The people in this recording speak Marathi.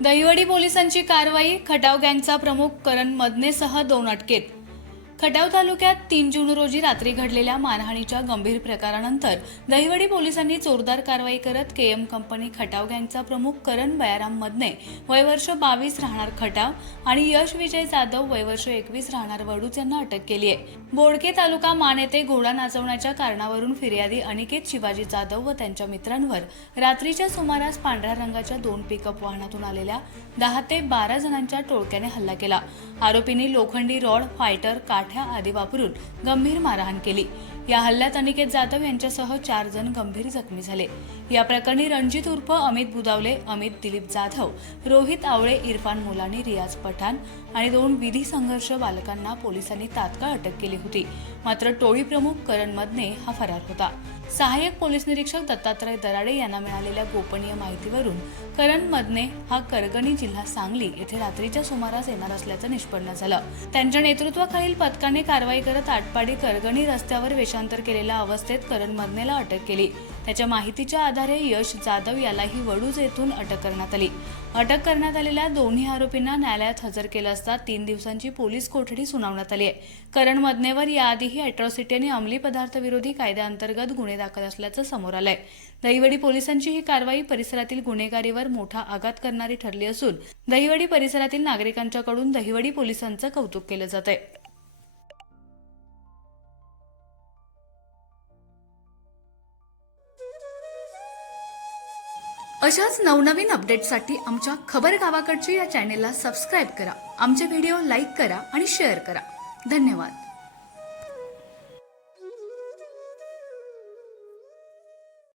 दहिवडी पोलिसांची कारवाई खटाव गँगचा प्रमुख करण मदनेसह दोन अटकेत. खटाव तालुक्यात तीन जून रोजी रात्री घडलेल्या मारहाणीच्या गंभीर प्रकारानंतर दहिवडी पोलिसांनी जोरदार कारवाई करत केएम कंपनी खटाव गँगचा प्रमुख करण बयाराम मदने वयवर्ष बावीस राहणार खटाव आणि यश विजय जाधव वयवर्ष एकवीस राहणार वडूच यांना अटक केली आहे. बोडके तालुका मान येथे घोडा नाचवण्याच्या कारणावरून फिर्यादी अनिकेत शिवाजी जाधव व त्यांच्या मित्रांवर रात्रीच्या सुमारास पांढऱ्या रंगाच्या दोन पिकअप वाहनातून आलेल्या दहा ते बारा जणांच्या टोळक्याने हल्ला केला. आरोपींनी लोखंडी रॉड फायटर काट लाठ्या आदी वापरून गंभीर मारहाण केली. या हल्ल्यात अनिकेत जाधव यांच्यासह चार जण गंभीर जखमी झाले. या प्रकरणी रणजित उर्फ अमित बुदावले अमित दिलीप जाधव रोहित आवळे इरफान मुलानी रियाज पठाण आणि दोन विधी संघर्ष बालकांना पोलिसांनी तात्काळ अटक केली होती. मात्र टोळी प्रमुख करण मदने हा फरार होता. सहाय्यक पोलीस निरीक्षक दत्तात्रय दराडे यांना मिळालेल्या गोपनीय माहितीवरून करण मदने हा करगणी जिल्हा सांगली येथे रात्रीच्या सुमारास येणार असल्याचं निष्पन्न झालं. त्यांच्या नेतृत्वाखालील पथकाने कारवाई करत आटपाडी करगणी रस्त्यावर वेषांतर केलेल्या अवस्थेत करण मदनेला अटक केली. त्याच्या माहितीच्या आधारे यश जाधव यालाही वडूज येथून अटक करण्यात आली. अटक करण्यात आलेल्या दोन्ही आरोपींना न्यायालयात हजर केलं असता तीन दिवसांची पोलीस कोठडी सुनावण्यात आली आहे. करण मदनेवर याआधीही अॅट्रॉसिटी आणि अंमली पदार्थ विरोधी कायद्याअंतर्गत गुन्हे दाखल असल्याचं समोर आलंय. दहिवडी पोलिसांची ही कारवाई परिसरातील गुन्हेगारीवर मोठा आघात करणारी ठरली असून दहिवडी परिसरातील नागरिकांच्याकडून दहिवडी पोलिसांचं कौतुक केलं जात आहे अशाच नवनवीन अपडेटसाठी आमच्या खबर गावाकडची या चॅनेलला सबस्क्राईब करा. आमचे व्हिडिओ लाईक करा आणि शेअर करा. धन्यवाद.